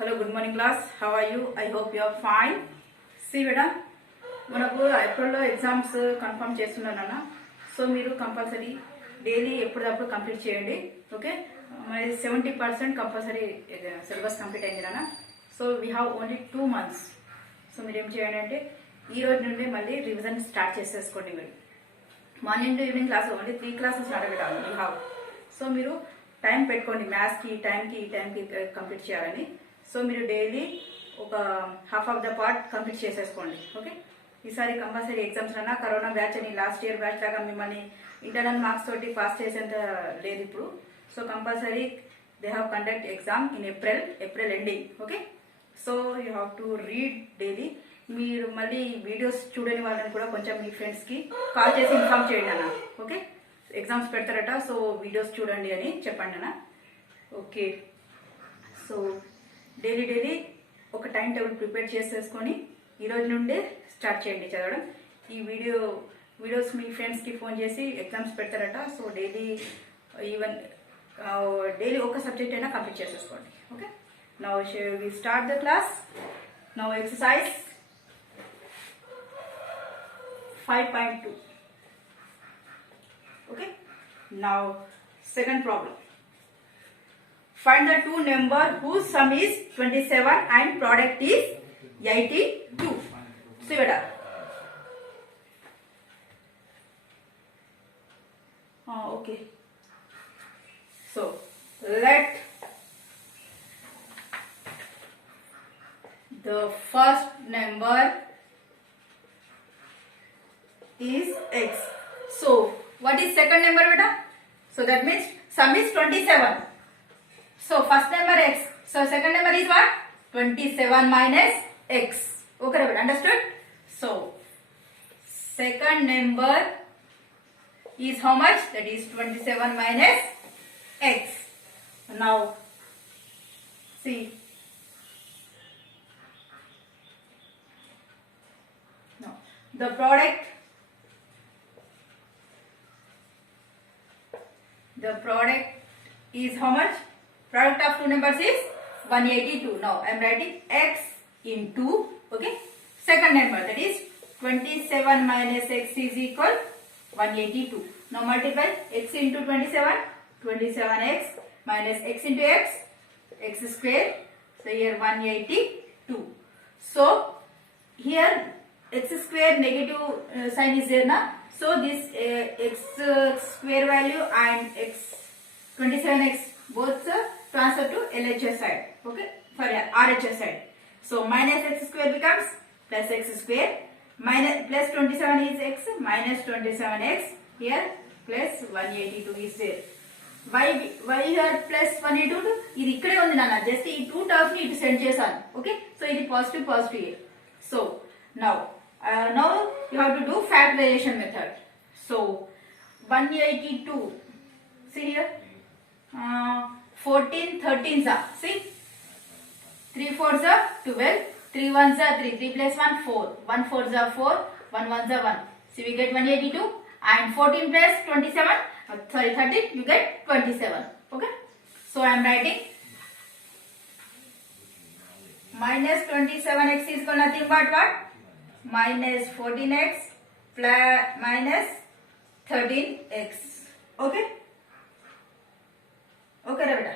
Hello, good morning class. How are you? I hope you are fine. See beta, మనకు ఏప్రిల్లో exams confirm చేస్తున్నానన్న. So మీరు compulsory daily ఎప్పటికప్పుడు complete చేయండి. Okay, మరి 70% compulsory syllabus complete అయింది నాన్న. So we have only 2 months. So మీరు ఏం చేయండి అంటే ఈ రోజు నుండి మళ్ళీ రివిజన్ స్టార్ట్ చేసేసుకోండి. మీరు morning to evening class only 3 classes నడగడాలి యూ హ్యావ్. సో మీరు టైం పెట్టుకోండి, మ్యాథ్స్కి ఈ టైంకి కంప్లీట్ చేయాలని. సో మీరు డైలీ ఒక half of the part complete చేసేసుకోండి. ఓకే, ఈసారి కంపల్సరీ ఎగ్జామ్స్ అన్నా కరోనా బ్యాచ్ అని లాస్ట్ ఇయర్ బ్యాచ్ లాగా మిమ్మల్ని ఇంటర్నల్ మార్క్స్ తోటి పాస్ చేసేంత లేదు ఇప్పుడు. So compulsory they have conduct exam in April ending. Okay, so you have to read daily. మీరు మళ్ళీ వీడియోస్ చూడని వాళ్ళని కూడా కొంచెం మీ ఫ్రెండ్స్కి కాల్ చేసి ఇన్ఫార్మ్ చేయండి అన్న. ఓకే, ఎగ్జామ్స్ పెడతారట, సో వీడియోస్ చూడండి అని చెప్పండి అన్న. ఓకే, సో డైలీ ఒక టైం టేబుల్ ప్రిపేర్ చేసేసుకొని ఈ రోజు నుండే స్టార్ట్ చేయండి చదవడం. ఈ వీడియోస్ మీ ఫ్రెండ్స్కి ఫోన్ చేసి ఎగ్జామ్స్ పెడతారట, సో డైలీ ఒక సబ్జెక్ట్ అయినా కంప్లీట్ చేసేసుకోండి. Okay, now we start the class. Now exercise 5.2. Okay, now second problem. Find the two number whose sum is 27 and product is 82. See beta. Okay, so let the first number is x. So what is second number beta? So that means sum is 27. So first number x. So second number is what? 27 minus x. Okay, understood? So second number is how much? That is 27 minus x. Now see. Now the product is how much? Product of two numbers is 182. Now I am writing x into, okay, second number, that is 27 minus x is equal 182. Now multiply x into 27x minus x into x square. So here 182. So here x square negative sign is there na. So this x square value and 27x both transfer to LHS side. Okay, for RHS side. So minus x square becomes plus x square. Plus 27 is x minus 27x. Here plus 182 is there. Why here plus 182? ఇది ఇక్కడే ఉంది నాన్న, just ఈ 2 terms ని ఇటు send చేశాను. Okay, so ఇది positive here. So now you have to do factorization method. So 182. See here. 14 13s are, see, 3 4s are 12, 3 1s are 3, 3 plus 1 4, 1 4s are 4, 1 1s are 1. So we get 182 and 14 plus 27, 13 you get 27. Okay, so I am writing minus 27x is equal nothing but what? Minus 14x plus minus 13x. Okay. Okay, Ravita.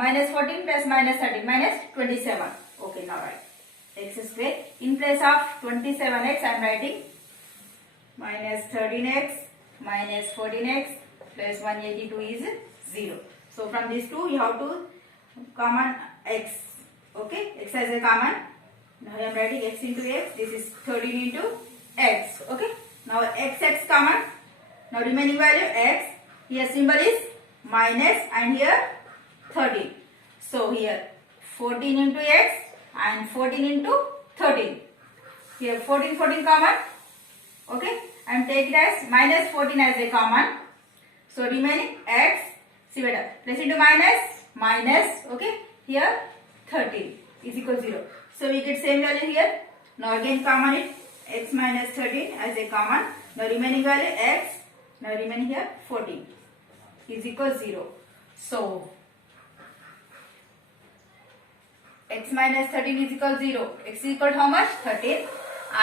Minus 14 plus minus 13 minus 27. Okay, now write x square. In place of 27x, I am writing minus 13x minus 14x plus 182 is 0. So from these two, you have to common x. Okay, x as a common. Now I am writing x into x. This is 13 into x. Okay. Now x common. Now remaining value x. Here symbol is minus and here 13. So here 14 into x and 14 into 13. Here 14 common. Okay, and take it as minus 14 as a common. So remaining x. See better. Plus into minus. Okay, here 13 is equal 0. So we get same value here. Now again common it. X minus 13 as a common. Now remaining value x. Now remaining here 14 is equal 0. So x minus 13 is equal to 0. X is equal to how much? 13.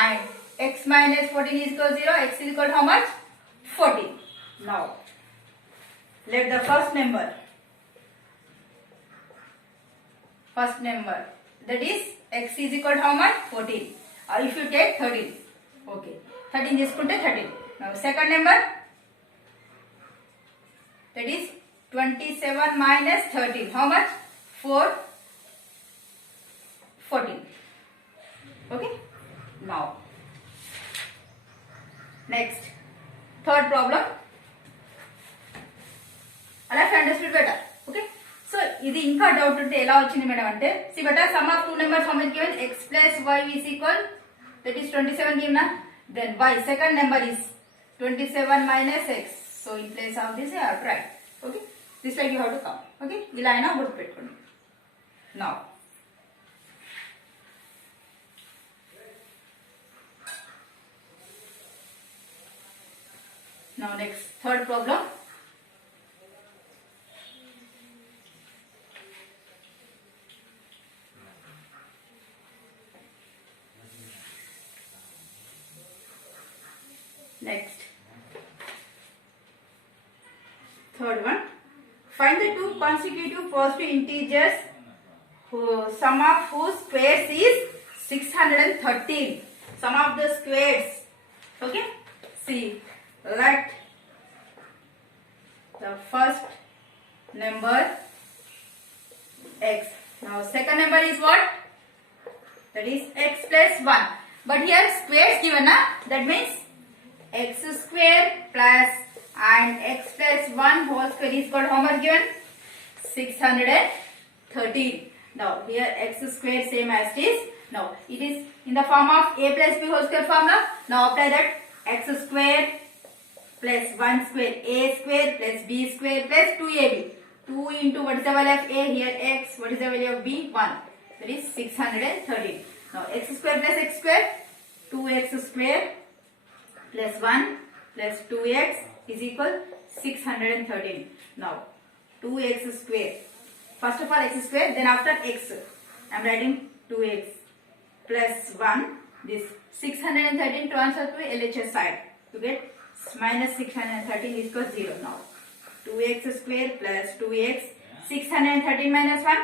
And x minus 14 is equal to 0. X is equal to how much? 14. Now, let the first number that is x is equal to how much? 14. Or if you take 13. Okay. 13 is equal to 13. Now, second number that is 27 minus 13. How much? 4. 14. Okay. Now, next, third problem. I have understood better. Okay. So, ఇది ఇంకా doubt ఉంటే ఎలా వచ్చింది madam అంటే see better sum of two numbers how much given x plus y is equal that is 27 given na then y second number is 27 minus x. So, in place of this I have tried. Okay. This way you have to come. Okay. ఇలా అయినా గుర్తుపెట్టుకోండి. Now, next, third problem. Next, third one. Find the two consecutive positive integers sum of whose squares is 613. Sum of the squares. Okay. See. Let the first number x. Now second number is what? That is x plus 1. But here squares given na. That means x square plus and x plus 1 whole square is called how much given? 613. Now here x square same as it is. Now it is in the form of a plus b whole square formula. Now apply that x square plus 1 square a square plus b square plus 2ab. 2 into what is the value of a? Here x. What is the value of b? 1. That is 613. Now x square plus x square. 2x square plus 1 plus 2x is equal 613. Now 2x square. First of all x square, then after x. I am writing 2x plus 1. This 613 transfer to LHS side. You get minus 613 is equal to 0 now. 2x square plus 2x. 613 minus 1.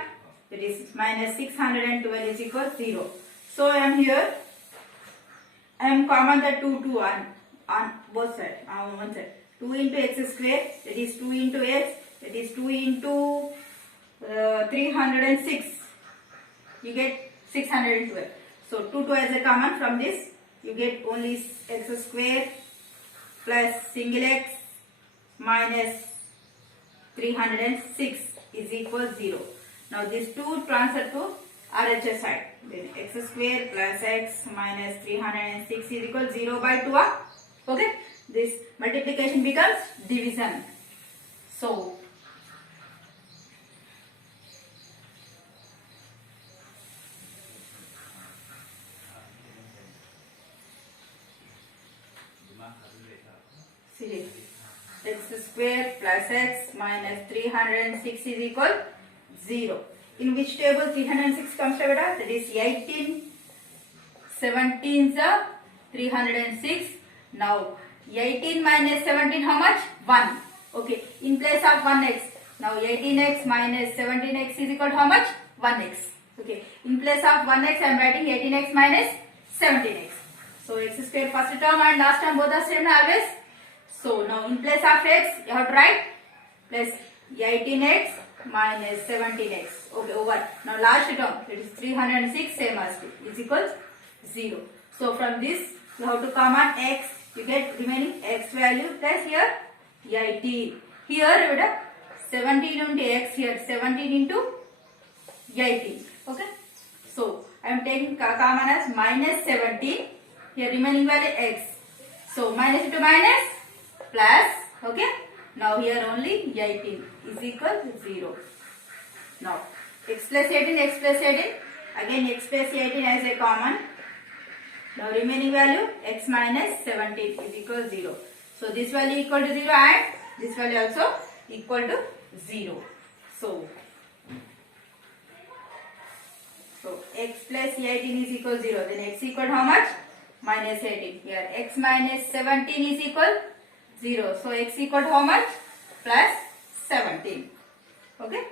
That is minus 612 is equal to 0. So I am here. I am common the 2 on both sides. On one side. 2 into x square. That is 2 into x. That is 2 into 306. You get 612. So 2 as a common from this. You get only x square plus single x minus 306 is equal 0. Now this 2 transfer to RHS side. Then x square plus x minus 306 is equal 0 by 2. Okay. This multiplication becomes division. So x square plus x minus 306 is equal 0. In which table 306 comes to beta? That is 18, 17 306. Now 18 minus 17 how much? 1. Okay. In place of 1x. Now 18x minus 17x is equal to how much? 1x. Okay. In place of 1x I am writing 18x minus 17x. So x square first term and last term both are same always. So now in place of x you have to write plus 18x minus 17x. Okay, over. Now last term that is 306 same as it is equal 0. So from this you have to common x. You get remaining x value plus here 18. Here 17 into x here 17 into 18. Okay. So I am taking common as minus 17. Here remaining value x. So minus into minus plus. Okay. Now here only 18 is equal to 0. Now x plus 18, x plus 18. Again x plus 18 as a common. Now remaining value x minus 17 is equal to 0. So this value equal to 0 and this value also equal to 0. So x plus 18 is equal 0. Then x equal how much? Minus 18. Here x minus 17 is equal 0. So x equal how much? Plus 17. Okay.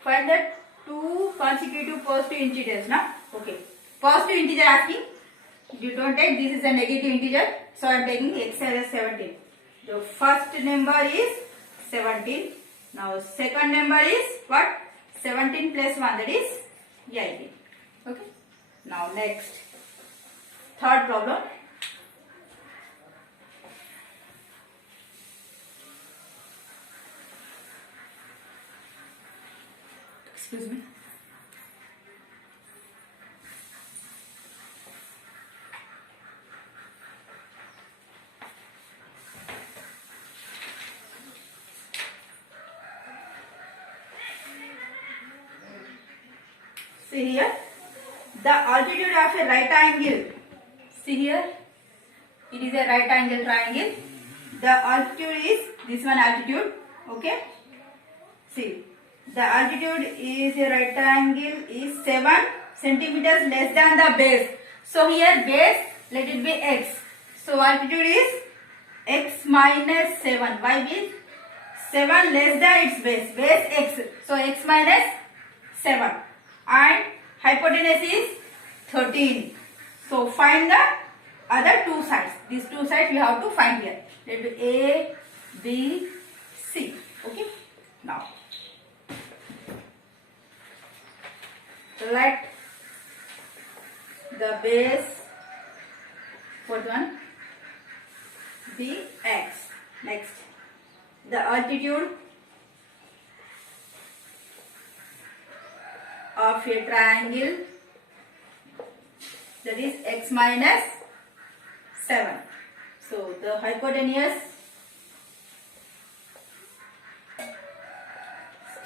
Find the two consecutive positive integers. Now, okay. Positive integer asking. You don't take, this is a negative integer. So I am taking x as 17. The first number is 17. Now second number is what? 17 plus 1, that is 18. Okay. Now next. Third problem. Excuse me. See here, the altitude of a right angle. See here, it is a right angle triangle. The altitude is this one altitude. Okay. See, the altitude is a right angle is 7 centimeters less than the base. So here base, let it be x. So altitude is x minus 7. Why means 7 less than its base. Base x. So x minus 7. And hypotenuse is 13. So find the other two sides. These two sides we have to find here. Let it be A, B, C. Okay. Now let the base fourth one be x. Next, the altitude of a triangle, that is x minus 7. So the hypotenuse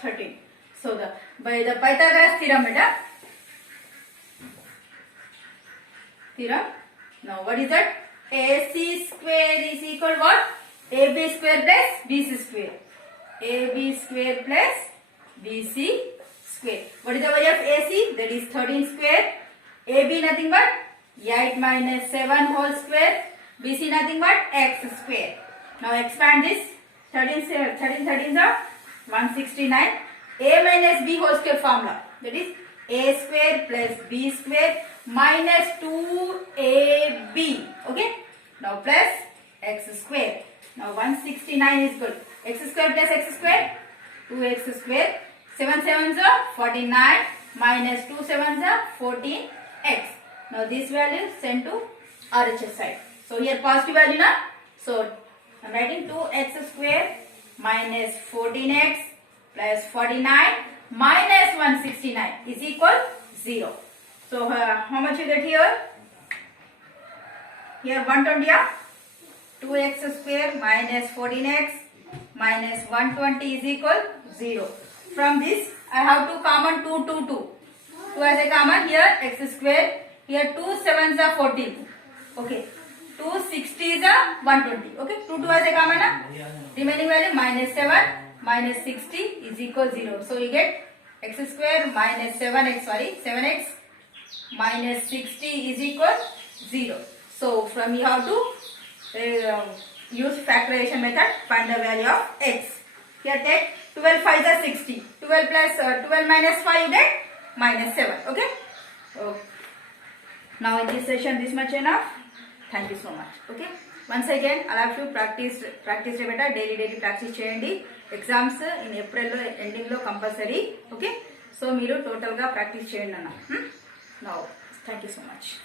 13. So by the Pythagoras theorem, now what is that? AC square is equal what? AB square plus BC square. AB square plus BC square. What is the value of AC? That is 13 square. AB nothing but 8 minus 7 whole square. BC nothing but x square. Now expand this. 13 is 169. A minus B whole square formula. That is A square plus B square minus 2AB. Okay. Now plus x square. Now 169 is good. X square plus x square. 2x square. 7 7s are 49 minus 2 7s are 14x. Now this value sent to RHS side. So here positive value na. So I am writing 2x square minus 14x plus 49 minus 169 is equal 0. So how much you get here? Here 120 yeah? 2x square minus 14x minus 120 is equal 0. From this I have to common 2 2 2. 2 as a common here x square. Here 2 7s are 14. Okay. 2 60s are 120. Okay. 2 2 as a common na? Remaining value minus 7 minus 60 is equal 0. So you get x square minus 7x minus 60 is equal 0. So from you have to use factorization method, find the value of x. Here take 12 5 is 60. 12 plus 12 minus 5 you get minus 7. Okay. Now in this session this much enough. Thank you so much. Okay. Once again I have to practice better daily practice cheyandi. Exams in April ending lo compulsory. Okay. So meeru total ga practice cheyandi anna. Now thank you so much.